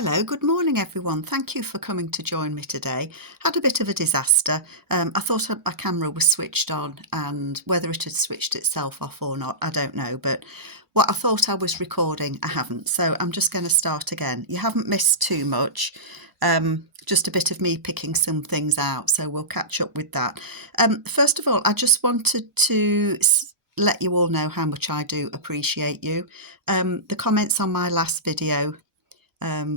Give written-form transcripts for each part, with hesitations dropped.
Hello, good morning everyone. Thank you for coming to join me today. Had a bit of a disaster. I thought my camera was switched on, and whether it had switched itself off or not, I don't know. But what I thought I was recording, I haven't. So I'm just going to start again. You haven't missed too much. Just a bit of me picking some things out. So we'll catch up with that. First of all, I just wanted to let you all know how much I do appreciate you. The comments on my last video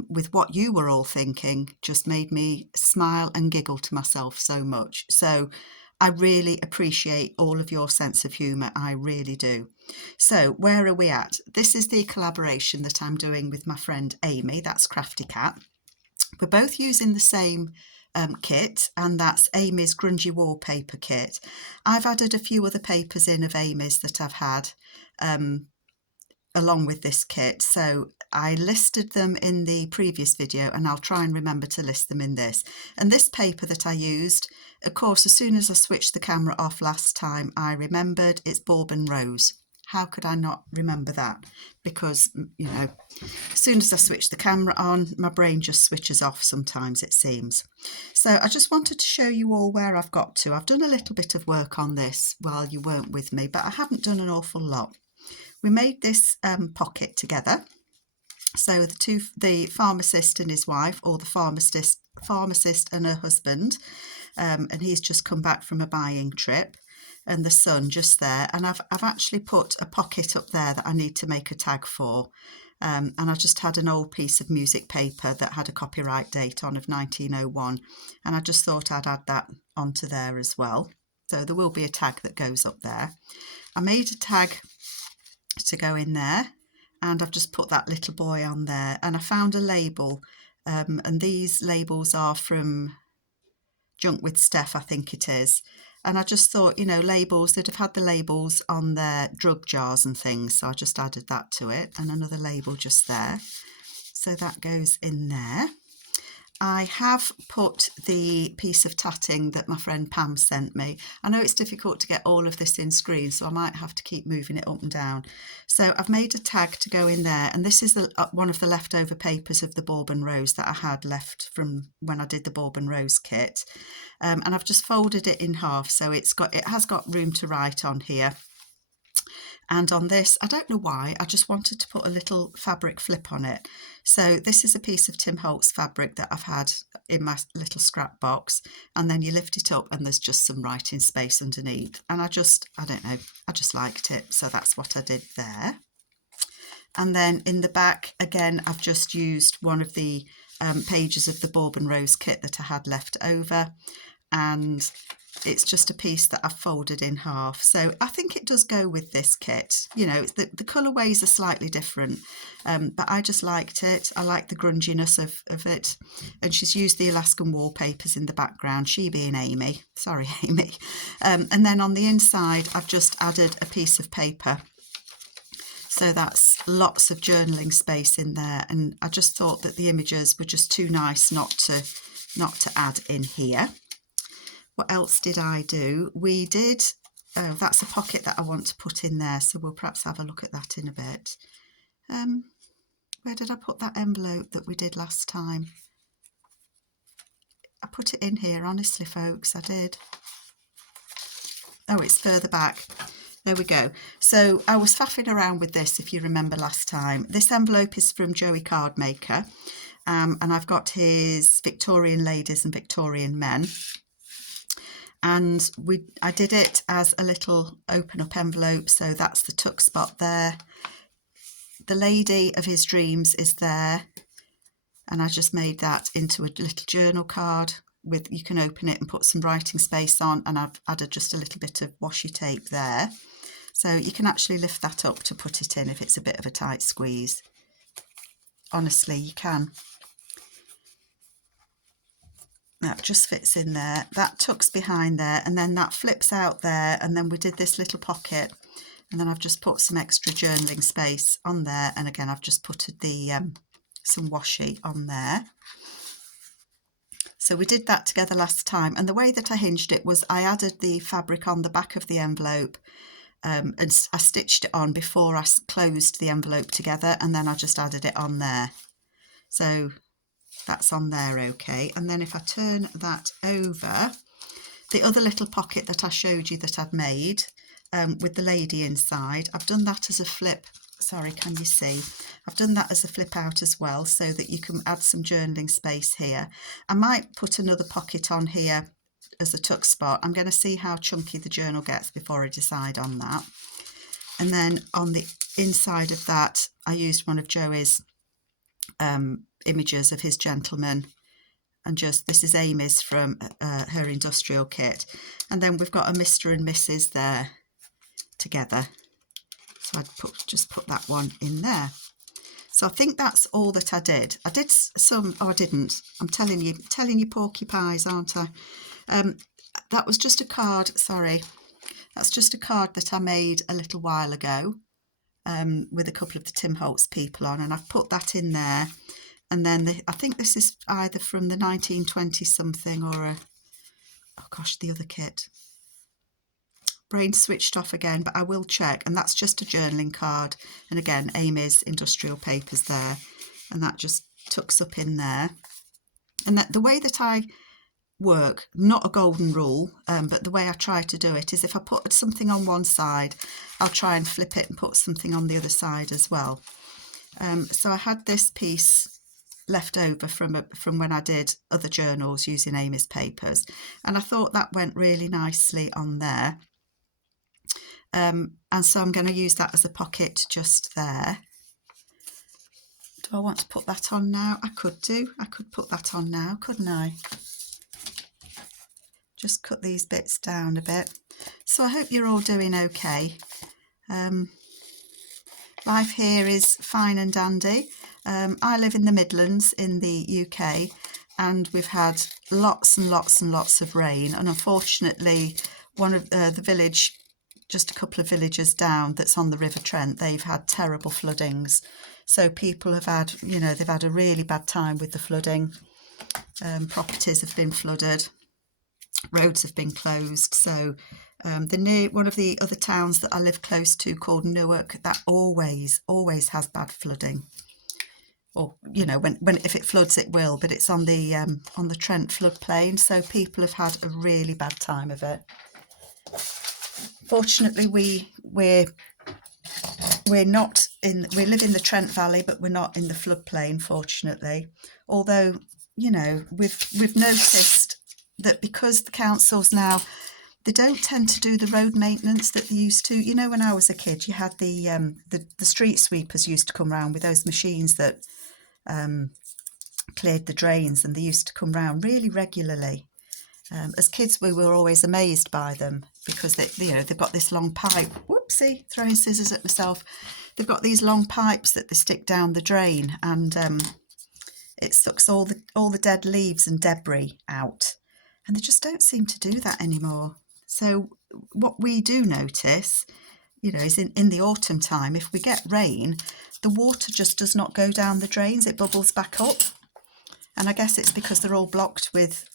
with what you were all thinking just made me smile and giggle to myself so much. So I really appreciate all of your sense of humour. I really do. So where are we at? This is the collaboration that I'm doing with my friend Amy. That's Crafty Cat. We're both using the same kit, and that's Amy's Grungy Wallpaper kit. I've added a few other papers in of Amy's that I've had along with this kit, so I listed them in the previous video and I'll try and remember to list them in this. And this paper that I used, of course, as soon as I switched the camera off last time, I remembered it's Bourbon Rose. How could I not remember that? Because, you know, as soon as I switch the camera on, my brain just switches off sometimes, it seems. So I just wanted to show you all where I've got to. I've done a little bit of work on this while you weren't with me, but I haven't done an awful lot. We made this pocket together. So the pharmacist and his wife, or the pharmacist and her husband, and he's just come back from a buying trip, and the son just there. And I've actually put a pocket up there that I need to make a tag for. And I just had an old piece of music paper that had a copyright date on of 1901, and I just thought I'd add that onto there as well. So there will be a tag that goes up there. I made a tag to go in there, and I've just put that little boy on there, and I found a label, and these labels are from Junk with Steph, I think it is. And I just thought, you know, labels, they'd have had the labels on their drug jars and things, so I just added that to it, and another label just there. So that goes in there. I have put the piece of tatting that my friend Pam sent me. I know it's difficult to get all of this in screen, so I might have to keep moving it up and down. So I've made a tag to go in there, and this is one of the leftover papers of the Bourbon Rose that I had left from when I did the Bourbon Rose kit. And I've just folded it in half, so it has got room to write on here. And on this, I don't know why, I just wanted to put a little fabric flip on it. So this is a piece of Tim Holtz fabric that I've had in my little scrap box. And then you lift it up and there's just some writing space underneath. And I don't know, I just liked it. So that's what I did there. And then in the back, again, I've just used one of the pages of the Bourbon Rose kit that I had left over. And it's just a piece that I've folded in half. So I think it does go with this kit. You know, the colourways are slightly different, but I just liked it. I like the grunginess of it. And she's used the Alaskan Wallpapers in the background, she being Amy. Sorry, Amy. And then on the inside, I've just added a piece of paper. So that's lots of journaling space in there. And I just thought that the images were just too nice not to add in here. What else did I do? We did, that's a pocket that I want to put in there, so we'll perhaps have a look at that in a bit. Where did I put that envelope that we did last time? I put it in here, honestly, folks, I did. Oh, it's further back. There we go. So I was faffing around with this, if you remember last time. This envelope is from Joey Cardmaker, and I've got his Victorian Ladies and Victorian Men. And I did it as a little open up envelope, so that's the tuck spot there. The lady of his dreams is there, and I just made that into a little journal card with, you can open it and put some writing space on, and I've added just a little bit of washi tape there. So you can actually lift that up to put it in if it's a bit of a tight squeeze. Honestly, you can. That just fits in there, that tucks behind there, and then that flips out there, and then we did this little pocket, and then I've just put some extra journaling space on there, and again I've just put the some washi on there. So we did that together last time, and the way that I hinged it was I added the fabric on the back of the envelope, and I stitched it on before I closed the envelope together, and then I just added it on there. So that's on there okay. And then if I turn that over, the other little pocket that I showed you that I'd made with the lady inside, I've done that as a flip. Sorry, can you see? I've done that as a flip out as well, so that you can add some journaling space here. I might put another pocket on here as a tuck spot. I'm going to see how chunky the journal gets before I decide on that. And then on the inside of that, I used one of Joey's images of his gentleman, and just, this is Amy's from her industrial kit. And then we've got a Mr. and Mrs. there together. So I'd just put that one in there. So I think that's all that I did. I did some, oh I didn't. I'm telling you porky pies, aren't I? That was just a card, sorry. That's just a card that I made a little while ago with a couple of the Tim Holtz people on, and I've put that in there. And then I think this is either from the 1920 something or a, oh gosh, the other kit. Brain switched off again, but I will check. And that's just a journaling card. And again, Amy's industrial papers there. And that just tucks up in there. And that the way that I work, not a golden rule, but the way I try to do it is if I put something on one side, I'll try and flip it and put something on the other side as well. So I had this piece left over from when I did other journals using Amy's papers, and I thought that went really nicely on there. And so I'm going to use that as a pocket just there. Do I want to put that on now? I could do. I could put that on now, couldn't I? Just cut these bits down a bit. So I hope you're all doing okay. Life here is fine and dandy. I live in the Midlands in the UK, and we've had lots and lots and lots of rain, and unfortunately one of the village, just a couple of villages down that's on the River Trent, they've had terrible floodings. So people have had, you know, they've had a really bad time with the flooding. Properties have been flooded, roads have been closed. So one of the other towns that I live close to, called Newark, that always has bad flooding. Or, you know, when if it floods it will, but it's on the Trent floodplain, so people have had a really bad time of it. Fortunately, we live in the Trent Valley, but we're not in the floodplain, fortunately. Although, you know, we've noticed that because the councils now, they don't tend to do the road maintenance that they used to. You know, when I was a kid, you had the street sweepers used to come round with those machines that cleared the drains, and they used to come round really regularly. As kids, we were always amazed by them because they've got this long pipe. Whoopsie, throwing scissors at myself. They've got these long pipes that they stick down the drain, and it sucks all the dead leaves and debris out. And they just don't seem to do that anymore. So what we do notice, you know, is in the autumn time, if we get rain, the water just does not go down the drains. It bubbles back up. And I guess it's because they're all blocked with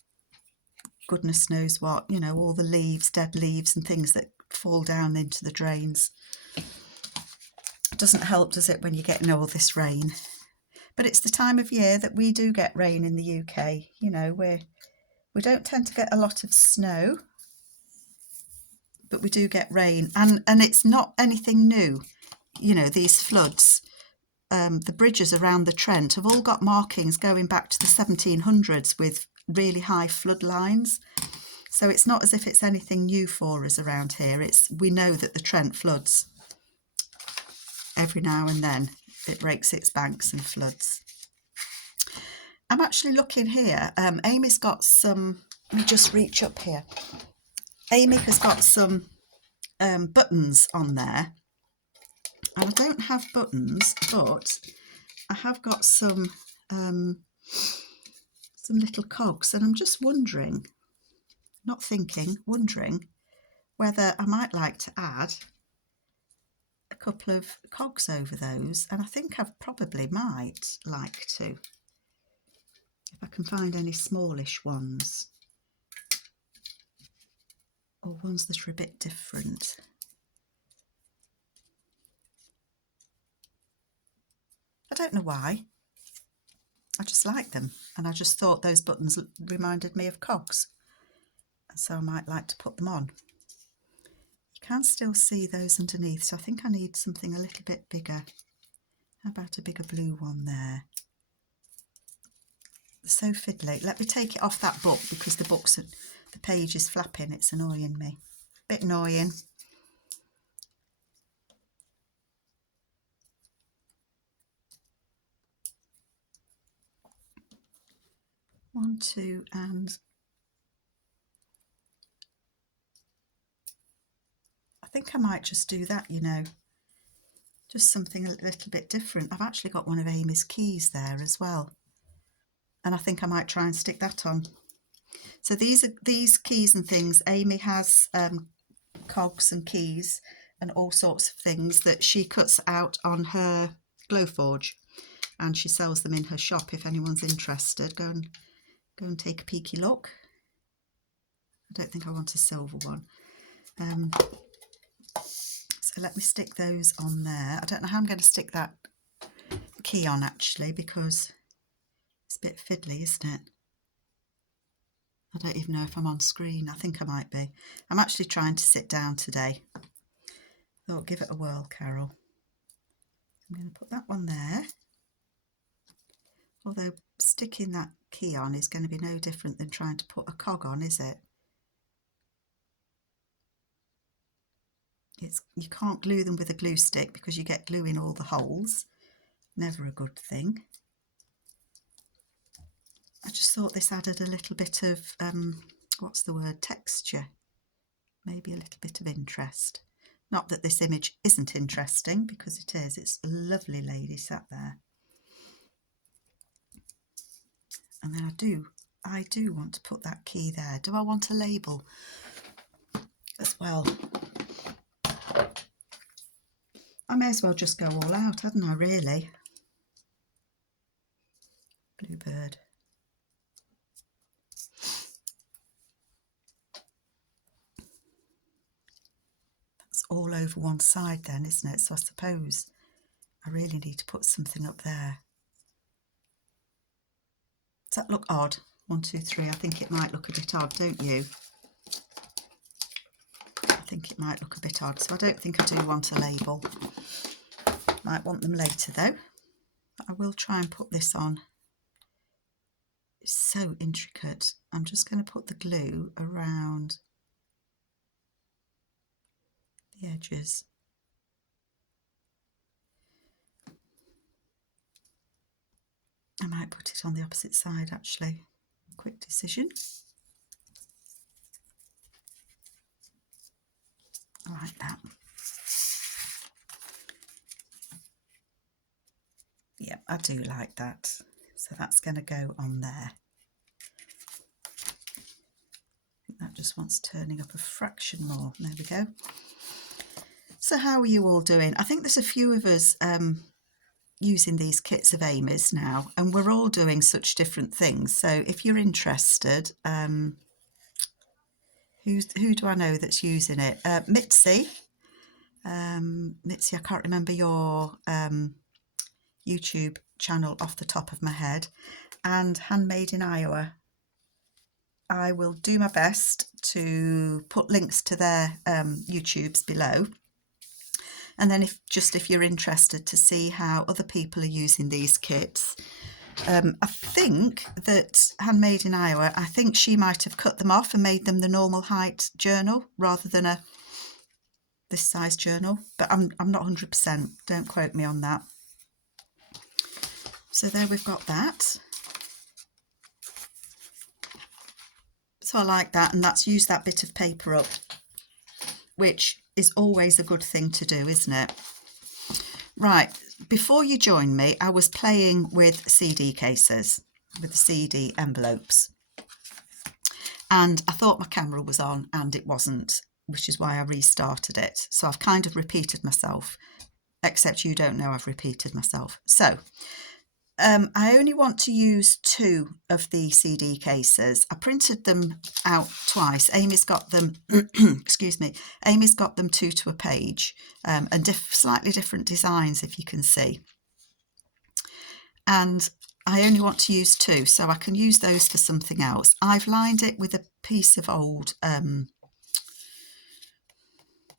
goodness knows what, you know, all the leaves, dead leaves and things that fall down into the drains. It doesn't help, does it, when you're getting all this rain? But it's the time of year that we do get rain in the UK. You know, we don't tend to get a lot of snow, but we do get rain, and it's not anything new. You know, these floods, the bridges around the Trent have all got markings going back to the 1700s with really high flood lines. So it's not as if it's anything new for us around here. We know that the Trent floods every now and then. It breaks its banks and floods. I'm actually looking here. Amy's got some, let me just reach up here. Amy has got some buttons on there. And I don't have buttons, but I have got some little cogs, and I'm just wondering, wondering whether I might like to add a couple of cogs over those, and I think I probably might like to, if I can find any smallish ones, or ones that are a bit different. I don't know why. I just like them, and I just thought those buttons reminded me of cogs, and so I might like to put them on. You can still see those underneath, so I think I need something a little bit bigger. How about a bigger blue one there? So fiddly. Let me take it off that book because the page is flapping. It's annoying me. Bit annoying. One, two, and I think I might just do that, you know. Just something a little bit different. I've actually got one of Amy's keys there as well, and I think I might try and stick that on. So these keys and things. Amy has cogs and keys and all sorts of things that she cuts out on her Glowforge, and she sells them in her shop. If anyone's interested, go and take a peeky look. I don't think I want a silver one. So let me stick those on there. I don't know how I'm going to stick that key on actually, because it's a bit fiddly, isn't it? I don't even know if I'm on screen. I think I might be. I'm actually trying to sit down today. Thought, give it a whirl, Carol. I'm going to put that one there. Although sticking that key on is going to be no different than trying to put a cog on, is it? You can't glue them with a glue stick because you get glue in all the holes. Never a good thing. I just thought this added a little bit of, what's the word, texture. Maybe a little bit of interest. Not that this image isn't interesting, because it is. It's a lovely lady sat there. And then I do want to put that key there. Do I want a label as well? I may as well just go all out, hadn't I, really? Bluebird. That's all over one side then, isn't it? So I suppose I really need to put something up there. Does that look odd? 1, 2, 3. I think it might look a bit odd, don't you? I think it might look a bit odd, so I don't think I do want a label. Might want them later though. I will try and put this on. It's so intricate. I'm just going to put the glue around the edges. I might put it on the opposite side actually. Quick decision. I like that. Yep, I do like that. So that's going to go on there. I think that just wants turning up a fraction more. There we go. So how are you all doing? I think there's a few of us using these kits of Amy's now, and we're all doing such different things. So if you're interested, who do I know that's using it? Mitzi. Mitzi, I can't remember your YouTube channel off the top of my head, and Handmade in Iowa. I will do my best to put links to their YouTubes below, and then if you're interested to see how other people are using these kits, I think that Handmade in Iowa, I think she might have cut them off and made them the normal height journal rather than this size journal, but I'm not 100%, don't quote me on that. So there we've got that. So I like that, and that's used that bit of paper up, which is always a good thing to do, isn't it? Right, before you joined me, I was playing with CD cases, with the CD envelopes, and I thought my camera was on and it wasn't, which is why I restarted it. So I've kind of repeated myself, except you don't know I've repeated myself. So I only want to use 2 of the CD cases. I printed them out twice. Amy's got them, excuse me, Amy's got them 2 to a page, and slightly different designs, if you can see. And I only want to use 2, so I can use those for something else. I've lined it with a piece of old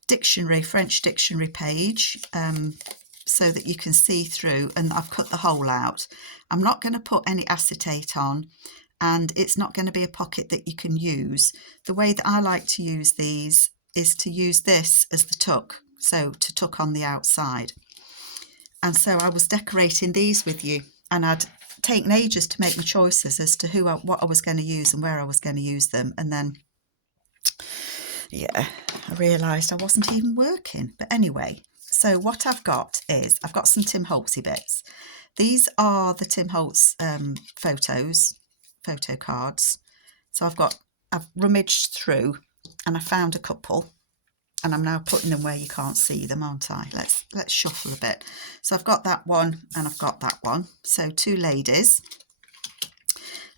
dictionary, French dictionary page, so that you can see through, and I've cut the hole out. I'm not going to put any acetate on, and it's not going to be a pocket that you can use. The way that I like to use these is to use this as the tuck, so to tuck on the outside. And so I was decorating these with you, and I'd taken ages to make my choices as to what I was going to use and where I was going to use them, and then yeah, I realised I wasn't even working. But anyway, so what I've got is I've got some Tim Holtzy bits. These are the Tim Holtz photo cards. So I've rummaged through and I found a couple, and I'm now putting them where you can't see them, aren't I? Let's shuffle a bit. So I've got that one and I've got that one. So 2 ladies.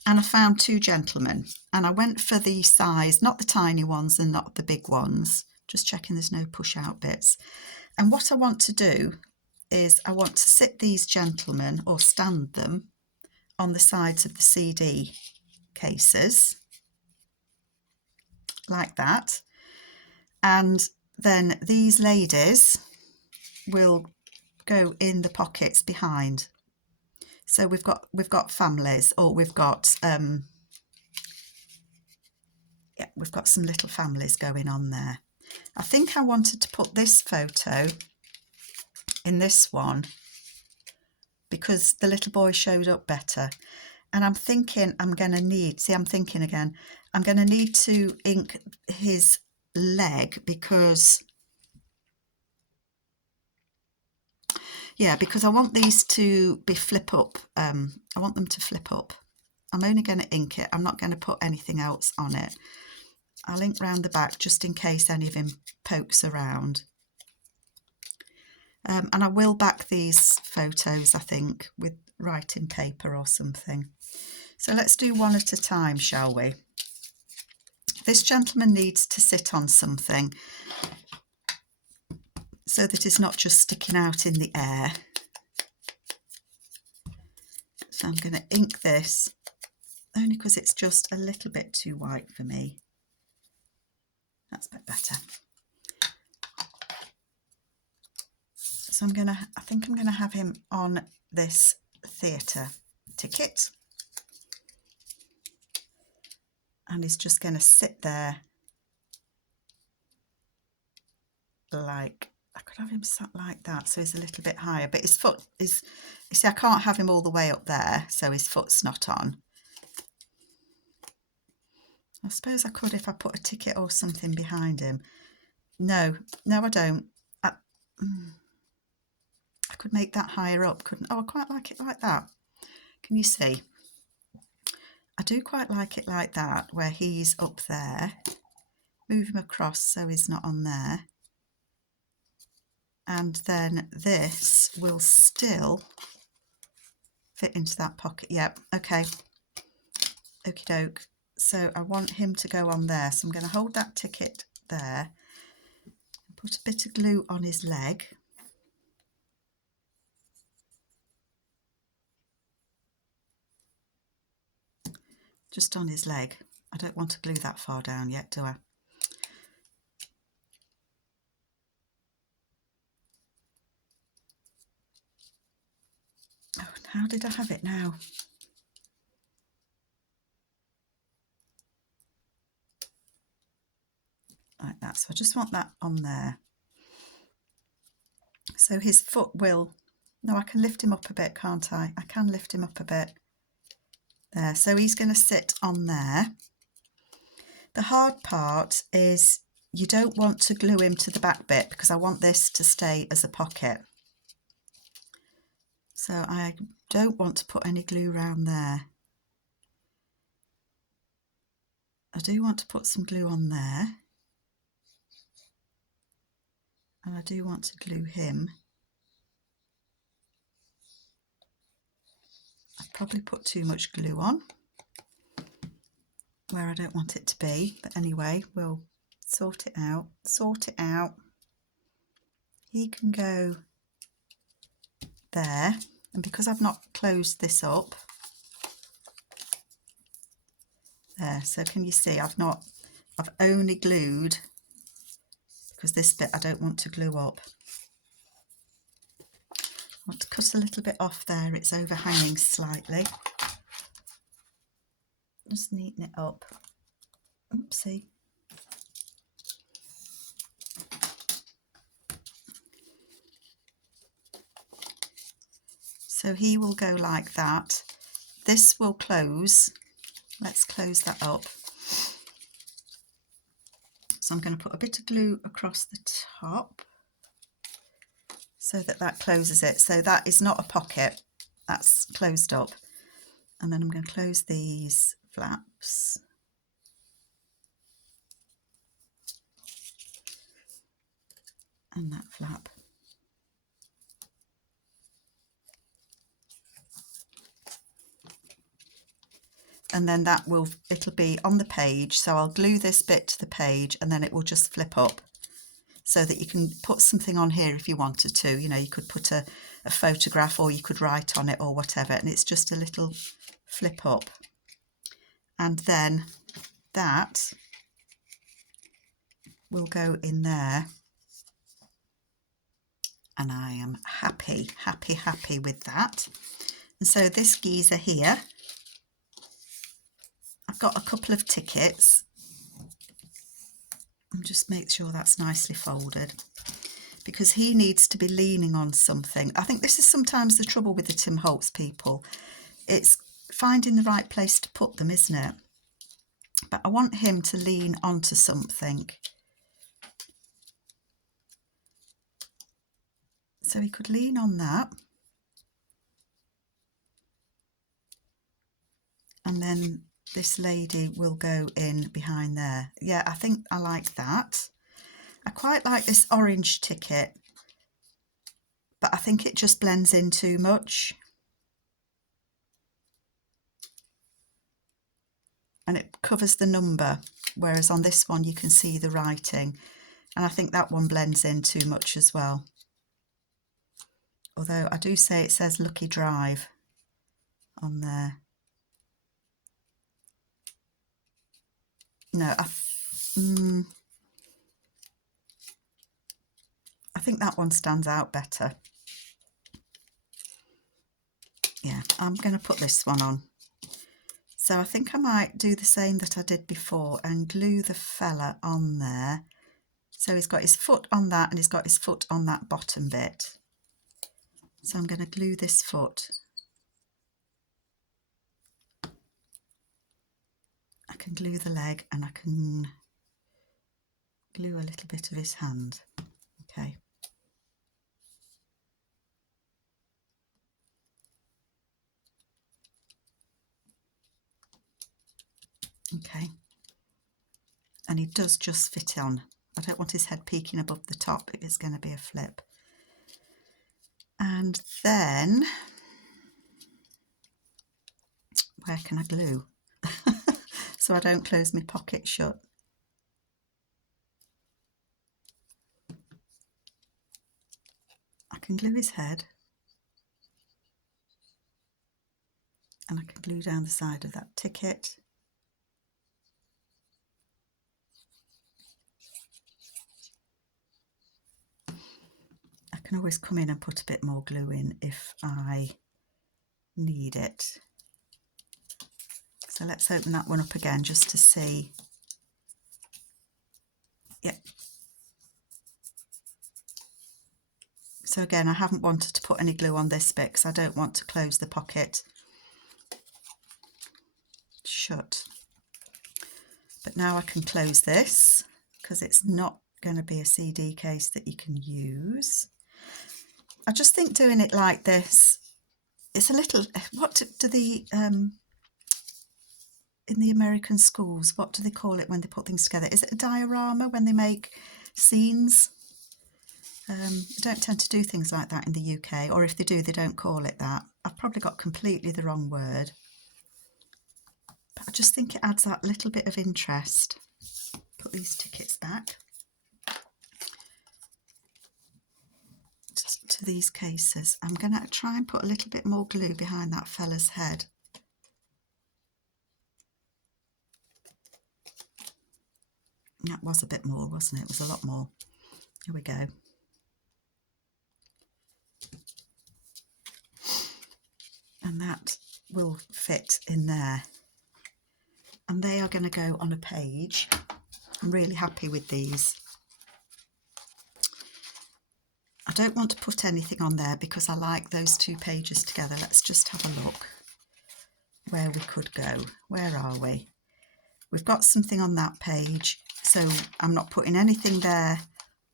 And I found 2 gentlemen, and I went for the size, not the tiny ones and not the big ones, just checking there's no push out bits. And what I want to do is I want to sit these gentlemen, or stand them, on the sides of the CD cases, like that. And then these ladies will go in the pockets behind. So we've got families, or we've got some little families going on there. I think I wanted to put this photo in this one because the little boy showed up better. And I'm thinking I'm going to need, I'm thinking again, I'm going to need to ink his leg because, yeah, because I want these to be flip up. I want them to flip up. I'm only going to ink it. I'm not going to put anything else on it. I'll ink round the back just in case any of him pokes around. And I will back these photos, I think, with writing paper or something. So let's do one at a time, shall we? This gentleman needs to sit on something so that it's not just sticking out in the air. So I'm going to ink this, only because it's just a little bit too white for me. That's a bit better. So I think I'm going to have him on this theatre ticket. And he's just going to sit there like, I could have him sat like that, so he's a little bit higher, but his foot is, you see, I can't have him all the way up there, so his foot's not on. I suppose I could if I put a ticket or something behind him. No, I don't. I could make that higher up, couldn't I? Oh, I quite like it like that. Can you see? I do quite like it like that, where he's up there. Move him across so he's not on there. And then this will still fit into that pocket. Yep, okay. Okie doke. So I want him to go on there. So I'm going to hold that ticket there. Put a bit of glue on his leg. Just on his leg. I don't want to glue that far down yet, do I? Oh, how did I have it now? Like that. So I just want that on there. So his foot will, no, I can lift him up a bit, can't I? I can lift him up a bit. There, so he's going to sit on there. The hard part is you don't want to glue him to the back bit because I want this to stay as a pocket. So I don't want to put any glue around there. I do want to put some glue on there. And I do want to glue him. I've probably put too much glue on where I don't want it to be, but anyway, we'll sort it out. He can go there, and because I've not closed this up, There, so can you see I've only glued, because this bit I don't want to glue up. I want to cut a little bit off there, it's overhanging slightly. Just neaten it up. Oopsie. So he will go like that. This will close. Let's close that up. So I'm going to put a bit of glue across the top so that that closes it. So that is not a pocket, that's closed up. And then I'm going to close these flaps. And that flap. And then it'll be on the page, so I'll glue this bit to the page and then it will just flip up so that you can put something on here if you wanted to. You know, you could put a photograph, or you could write on it or whatever, and it's just a little flip up. And then that will go in there, and I am happy with that. And so this geezer here, I've got a couple of tickets, and just make sure that's nicely folded, because he needs to be leaning on something. I think this is sometimes the trouble with the Tim Holtz people. It's finding the right place to put them, isn't it? But I want him to lean onto something. So he could lean on that. And then this lady will go in behind there. Yeah, I think I like that. I quite like this orange ticket, but I think it just blends in too much. And it covers the number, whereas on this one you can see the writing. And I think that one blends in too much as well. Although I do say it says Lucky Drive on there. No, I think that one stands out better. Yeah, I'm going to put this one on. So I think I might do the same that I did before and glue the fella on there. So he's got his foot on that and he's got his foot on that bottom bit. So I'm going to glue this foot. I can glue the leg and I can glue a little bit of his hand. Okay. Okay. And he does just fit on. I don't want his head peeking above the top if it's going to be a flip. And then, where can I glue? So I don't close my pocket shut. I can glue his head. And I can glue down the side of that ticket. I can always come in and put a bit more glue in if I need it. So let's open that one up again just to see. Yep. So again, I haven't wanted to put any glue on this bit because I don't want to close the pocket shut. But now I can close this because it's not going to be a CD case that you can use. I just think doing it like this, it's a little, what do the, in the American schools, what do they call it when they put things together? Is it a diorama when they make scenes? They don't tend to do things like that in the UK, or if they do, they don't call it that. I've probably got completely the wrong word. But I just think it adds that little bit of interest. Put these tickets back to these cases. I'm going to try and put a little bit more glue behind that fella's head. That was a bit more, wasn't it? It was a lot more. Here we go. And that will fit in there. And they are going to go on a page. I'm really happy with these. I don't want to put anything on there because I like those two pages together. Let's just have a look where we could go. Where are we? We've got something on that page, so I'm not putting anything there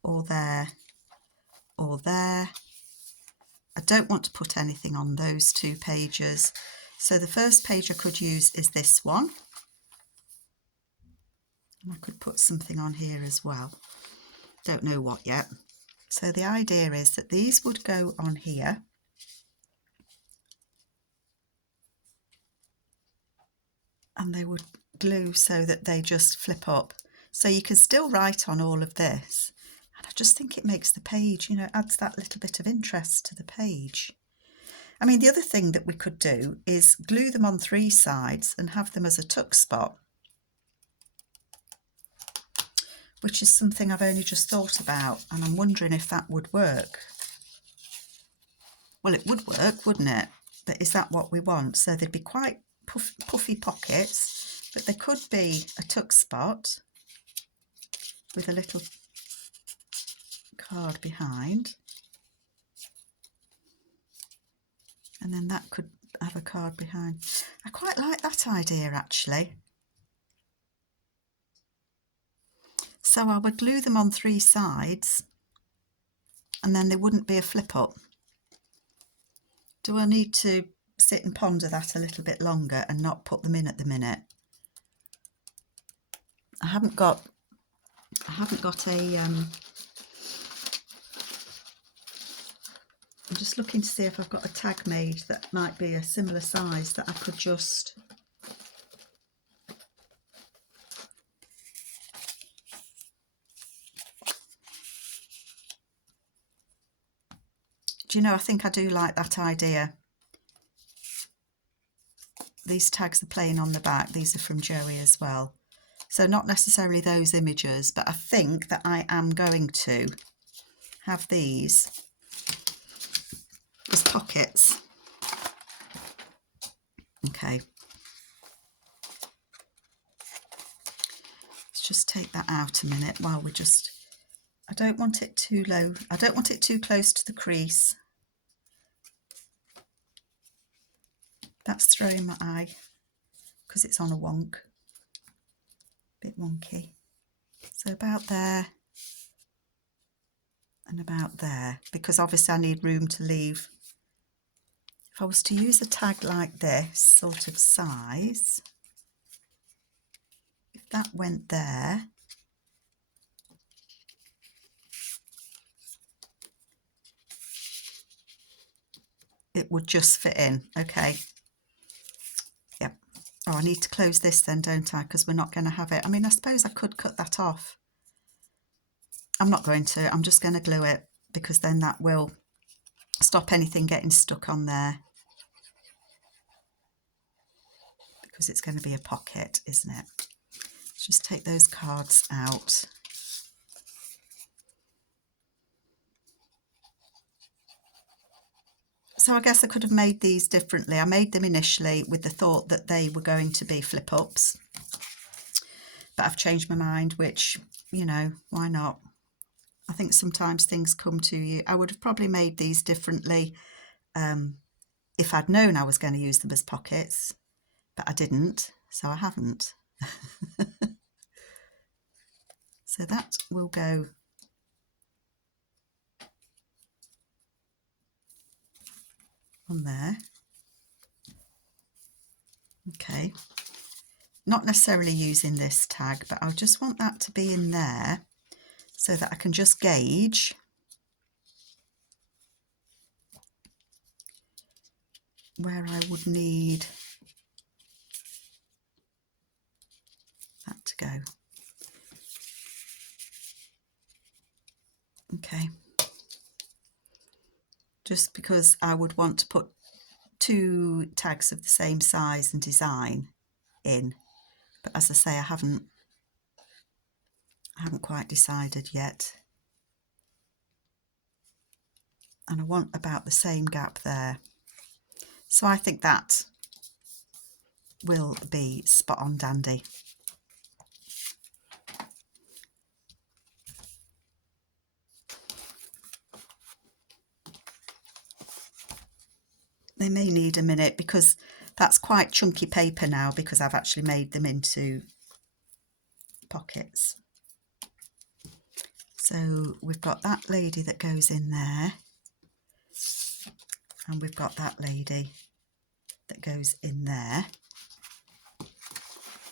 or there or there. I don't want to put anything on those two pages. So the first page I could use is this one. And I could put something on here as well. Don't know what yet. So the idea is that these would go on here. And they would glue so that they just flip up. So you can still write on all of this. And I just think it makes the page, you know, adds that little bit of interest to the page. I mean, the other thing that we could do is glue them on 3 sides and have them as a tuck spot, which is something I've only just thought about, and I'm wondering if that would work. Well, it would work, wouldn't it? But is that what we want? So they'd be quite puffy pockets, but they could be a tuck spot with a little card behind, and then that could have a card behind. I quite like that idea actually. So I would glue them on 3 sides and then there wouldn't be a flip up. Do I need to sit and ponder that a little bit longer and not put them in at the minute? I haven't got a I'm just looking to see if I've got a tag made that might be a similar size that I could just do you know, I think I do like that idea. These tags are plain on the back. These are from Joey as well. So not necessarily those images, but I think that I am going to have these as pockets. Okay. Let's just take that out a minute while we're just, I don't want it too low. I don't want it too close to the crease. That's throwing my eye because it's on a wonk. Bit wonky. So about there and about there, because obviously I need room to leave. If I was to use a tag like this sort of size, if that went there, it would just fit in. Okay. Yep. Oh, I need to close this then, don't I? Because we're not going to have it. I mean, I suppose I could cut that off. I'm not going to. I'm just going to glue it because then that will stop anything getting stuck on there. Because it's going to be a pocket, isn't it? Let's just take those cards out. So I guess I could have made these differently. I made them initially with the thought that they were going to be flip ups, but I've changed my mind, which, you know, why not? I think sometimes things come to you. I would have probably made these differently if I'd known I was going to use them as pockets, but I didn't, so I haven't. So that will go on there. Okay, not necessarily using this tag, but I just want that to be in there so that I can just gauge where I would need that to go. Okay, just because I would want to put 2 tags of the same size and design in, but as I say, I haven't I haven't quite decided yet. And I want about the same gap there. So I think that will be spot on dandy. They may need a minute because that's quite chunky paper now, because I've actually made them into pockets. So we've got that lady that goes in there, and we've got that lady that goes in there,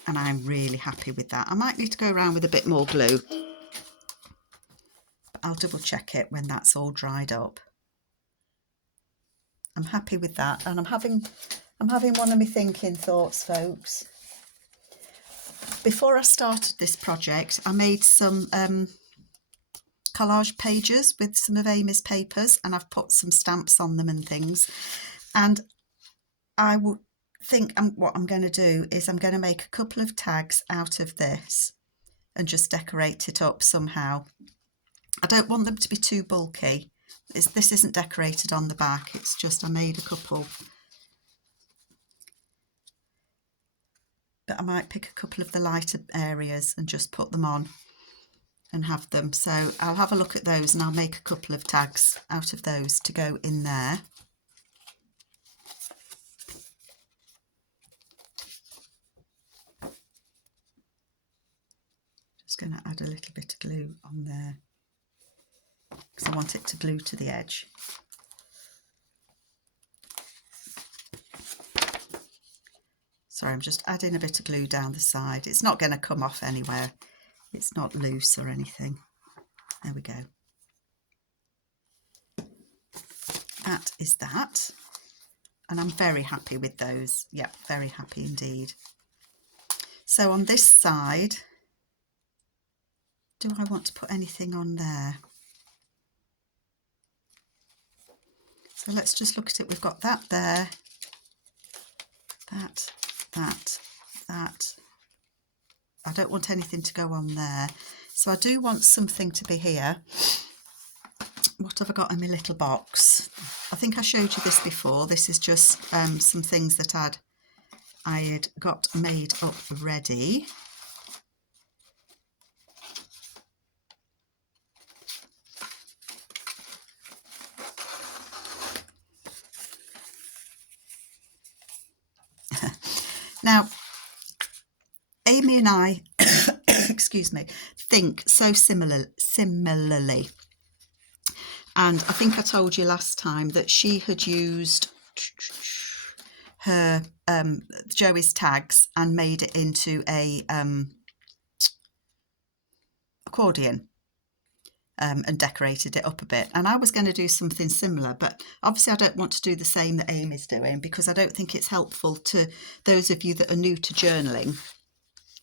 and I'm really happy with that. I might need to go around with a bit more glue, but I'll double check it when that's all dried up. I'm happy with that, and I'm having one of my thinking thoughts, folks. Before I started this project, I made some collage pages with some of Amy's papers, and I've put some stamps on them and things. And I would think what I'm going to do is I'm going to make a couple of tags out of this and just decorate it up somehow. I don't want them to be too bulky. This isn't decorated on the back, it's just I made a couple. But I might pick a couple of the lighter areas and just put them on and have them. So I'll have a look at those, and I'll make a couple of tags out of those to go in there. Just going to add a little bit of glue on there because I want it to glue to the edge. Sorry, I'm just adding a bit of glue down the side. It's not going to come off anywhere. It's not loose or anything. There we go. That is that. And I'm very happy with those. Yeah, very happy indeed. So on this side, do I want to put anything on there? So let's just look at it. We've got that there, that. I don't want anything to go on there. So I do want something to be here. What have I got in my little box? I think I showed you this before. This is just some things that I had got made up ready. Now, Amy and I, excuse me, think so similarly. And I think I told you last time that she had used her Joey's tags and made it into a accordion and decorated it up a bit. And I was going to do something similar, but obviously I don't want to do the same that Amy's doing, because I don't think it's helpful to those of you that are new to journaling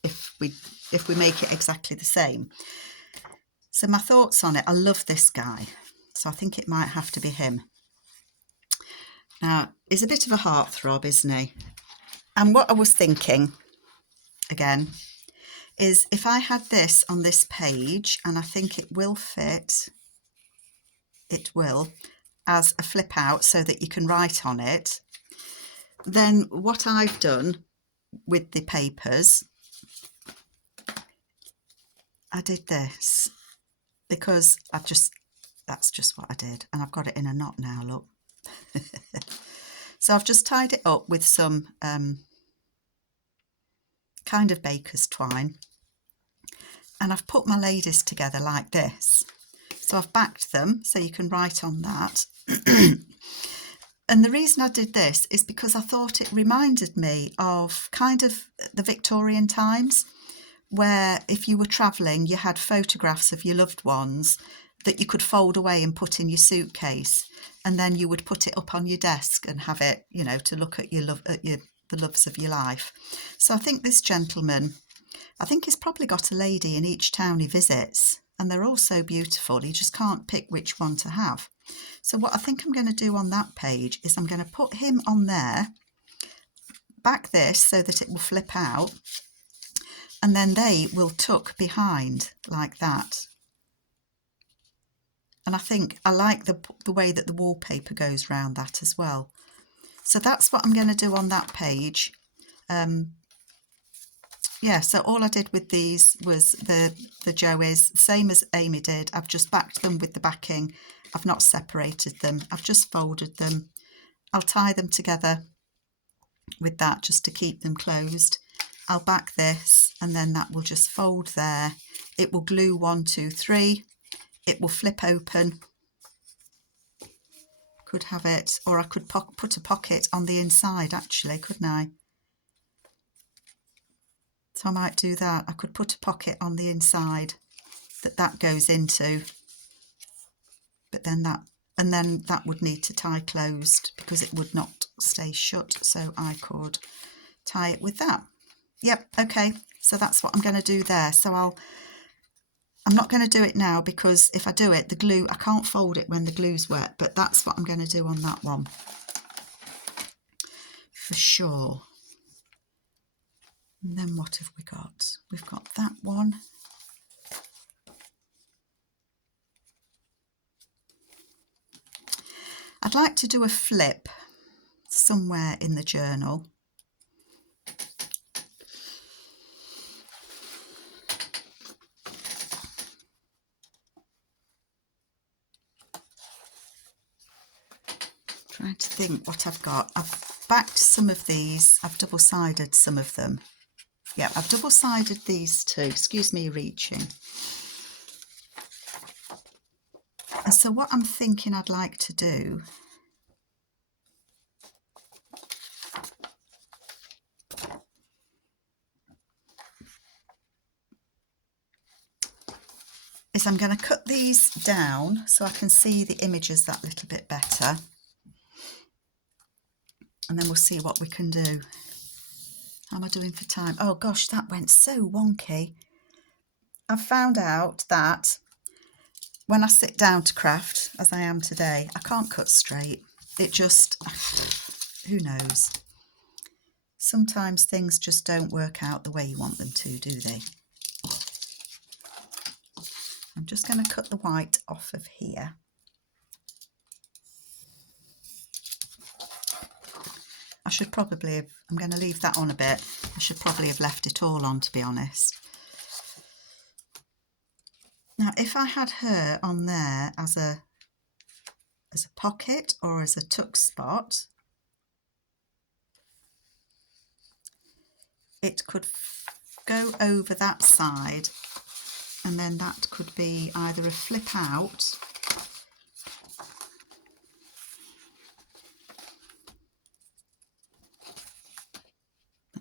if we make it exactly the same. So my thoughts on it, I love this guy, so I think it might have to be him. Now, he's a bit of a heartthrob, isn't he? And what I was thinking, again, is if I had this on this page, and I think it will fit, it will, as a flip out so that you can write on it, then what I've done with the papers, I did this because that's just what I did, and I've got it in a knot now, look. So I've just tied it up with some kind of baker's twine, and I've put my ladies together like this. So I've backed them so you can write on that. And the reason I did this is because I thought it reminded me of kind of the Victorian times, where if you were travelling, you had photographs of your loved ones that you could fold away and put in your suitcase, and then you would put it up on your desk and have it, you know, to look at the loves of your life. So I think this gentleman, I think he's probably got a lady in each town he visits, and they're all so beautiful, you just can't pick which one to have. So what I think I'm going to do on that page is I'm going to put him on there, back this so that it will flip out, and then they will tuck behind like that. And I think I like the way that the wallpaper goes round that as well. So that's what I'm going to do on that page. Yeah, so all I did with these was the Joeys, same as Amy did. I've just backed them with the backing. I've not separated them. I've just folded them. I'll tie them together with that just to keep them closed. I'll back this and then that will just fold there. It will glue 1, 2, 3. It will flip open. Could have it, or I could put a pocket on the inside actually, couldn't I? So I might do that. I could put a pocket on the inside that goes into, but then that would need to tie closed because it would not stay shut. So I could tie it with that. Yep, okay. So that's what I'm going to do there. So I'm not going to do it now because if I do it, the glue, I can't fold it when the glue's wet, but that's what I'm going to do on that one for sure. And then what have we got? We've got that one. I'd like to do a flip somewhere in the journal. Trying to think what I've got. I've backed some of these. I've double-sided some of them. Yeah, I've double-sided these two. Excuse me reaching. And so what I'm thinking I'd like to do is I'm going to cut these down so I can see the images that little bit better. And then we'll see what we can do. How am I doing for time? Oh gosh, that went so wonky. I've found out that when I sit down to craft, as I am today, I can't cut straight. It just, who knows? Sometimes things just don't work out the way you want them to, do they? I'm just going to cut the white off of here. I should probably have, I'm going to leave that on a bit. I should probably have left it all on, to be honest. Now, if I had her on there as a pocket or as a tuck spot, it could go over that side, and then that could be either a flip out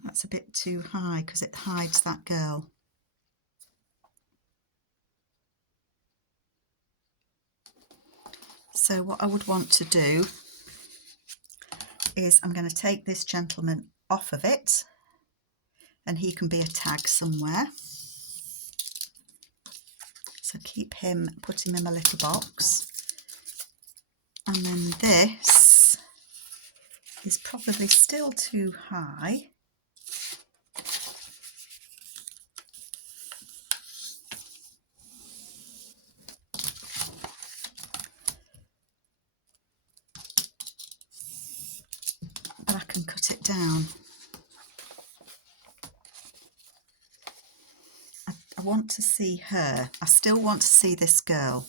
that's a bit too high because it hides that girl. So what I would want to do is I'm going to take this gentleman off of it, and he can be a tag somewhere. So keep him, put him in my little box. And then this is probably still too high. But I can cut it down. I want to see her. I still want to see this girl.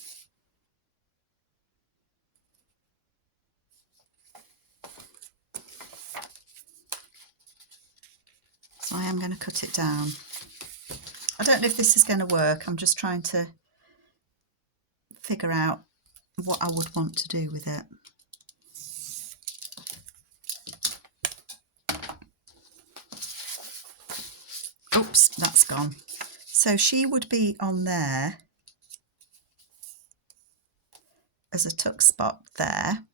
So I am going to cut it down. I don't know if this is going to work. I'm just trying to figure out what I would want to do with it. Oops, that's gone. So she would be on there as a tuck spot there.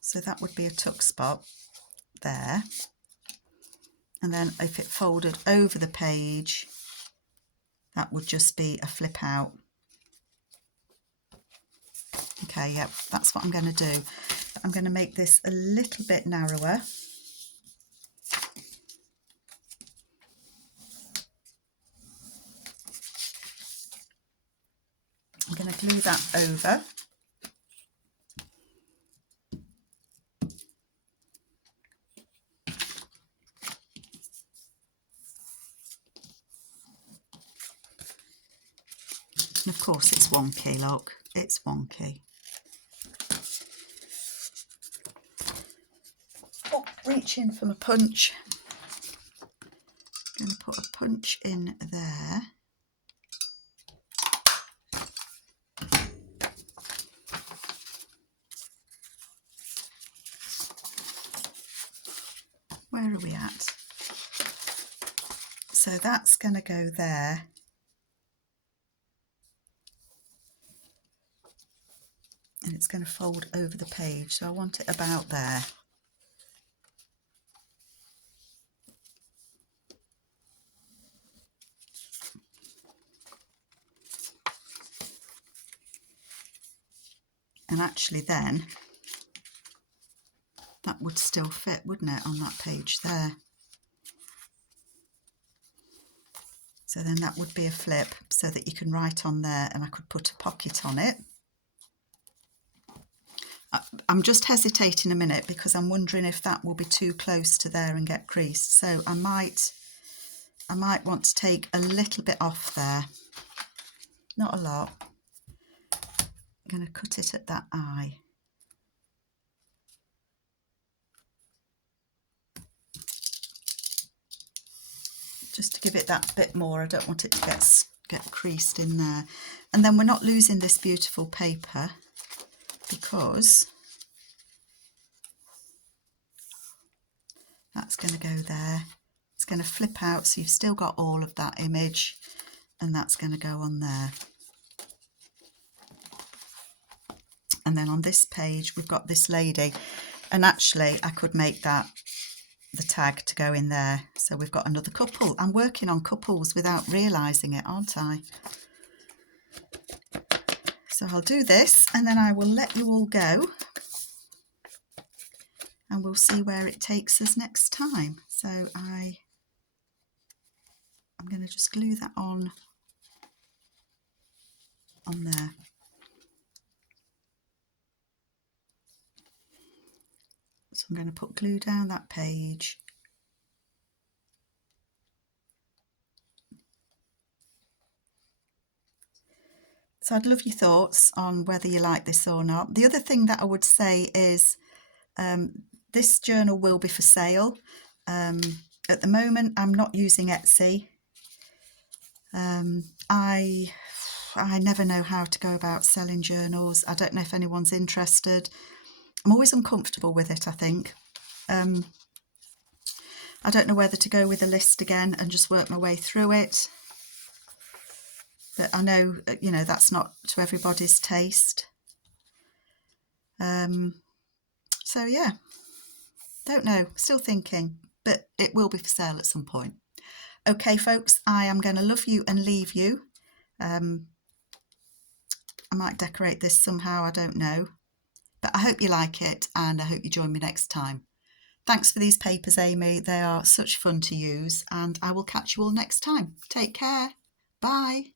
So that would be a tuck spot there. And then if it folded over the page, that would just be a flip out. Okay, yep, that's what I'm going to do. I'm going to make this a little bit narrower. glue that over. And of course it's wonky, look, it's wonky. Oh, reach in for my punch. I'm going to put a punch in there. Where are we at? So that's going to go there. And it's going to fold over the page, so I want it about there. And actually then, that would still fit, wouldn't it, on that page there. So then that would be a flip so that you can write on there, and I could put a pocket on it. I'm just hesitating a minute because I'm wondering if that will be too close to there and get creased. So I might want to take a little bit off there, not a lot. I'm going to cut it at that eye. Just to give it that bit more. I don't want it to get creased in there. And then we're not losing this beautiful paper because that's going to go there. It's going to flip out, so you've still got all of that image, and that's going to go on there. And then on this page we've got this lady, and actually I could make that the tag to go in there. So we've got another couple. I'm working on couples without realising it, aren't I? So I'll do this and then I will let you all go, and we'll see where it takes us next time. So I'm going to just glue that on there. So I'm going to put glue down that page. So I'd love your thoughts on whether you like this or not. The other thing that I would say is this journal will be for sale. At the moment I'm not using Etsy. I never know how to go about selling journals. I don't know if anyone's interested. I'm always uncomfortable with it, I think. I don't know whether to go with a list again and just work my way through it. But I know, you know, that's not to everybody's taste. So yeah, don't know, still thinking, but it will be for sale at some point. Okay, folks, I am going to love you and leave you. I might decorate this somehow, I don't know. But I hope you like it, and I hope you join me next time. Thanks for these papers, Amy. They are such fun to use, and I will catch you all next time. Take care. Bye.